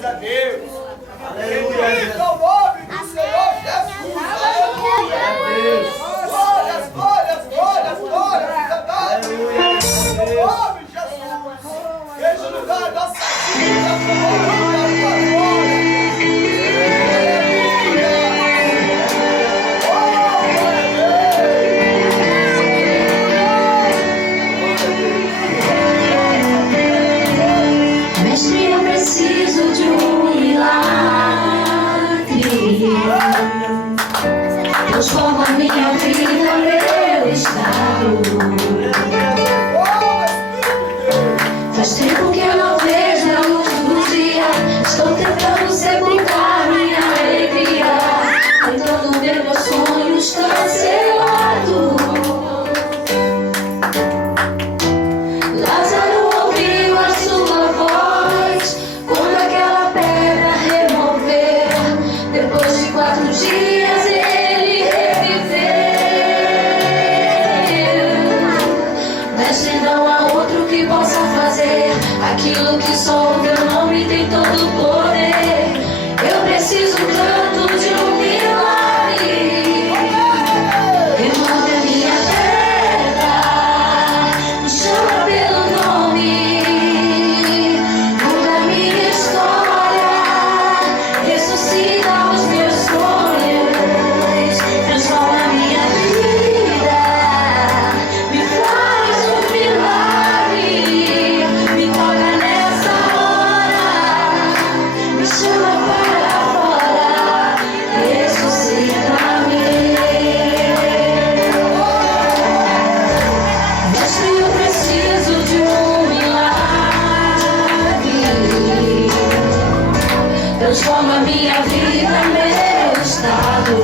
Glórias a Deus. Bendito é o nome do Senhor Jesus. Aleluia. Glórias, glórias, glórias, glórias. Aleluia. Em nome de Jesus. Este lugar da saída. Glória, glória. Preciso de um milagre. Transforma minha vida, meu estado. Faz tempo que eu não vejo a luz do dia. Estou tentando sepultar minha alegria, tentando ver meus sonhos cancelados. Aquilo que só o teu nome tem todo o poder. Eu preciso tanto de um milagre. Remove a minha pedra, me chama pelo nome, muda minha história, ressuscita os meus sonhos, transforma minha vida, me faz um milagre. Chama para fora, ressuscita-me. Mestre, eu preciso de um milagre. Transforma minha vida, meu estado.